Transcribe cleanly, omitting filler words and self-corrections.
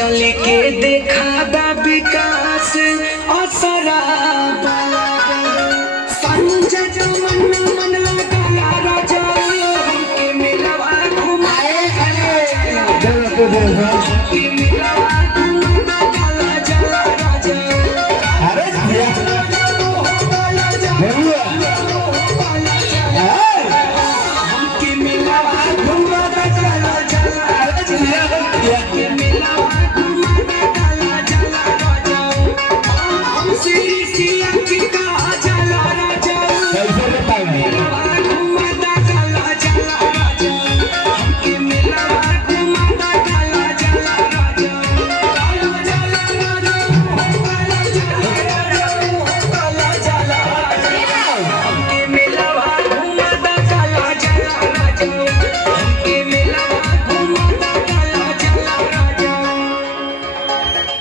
चल के देखा दा विकास असरा संजय जो मन लगा राजा हमके मिलवा घुमाए के मिलवा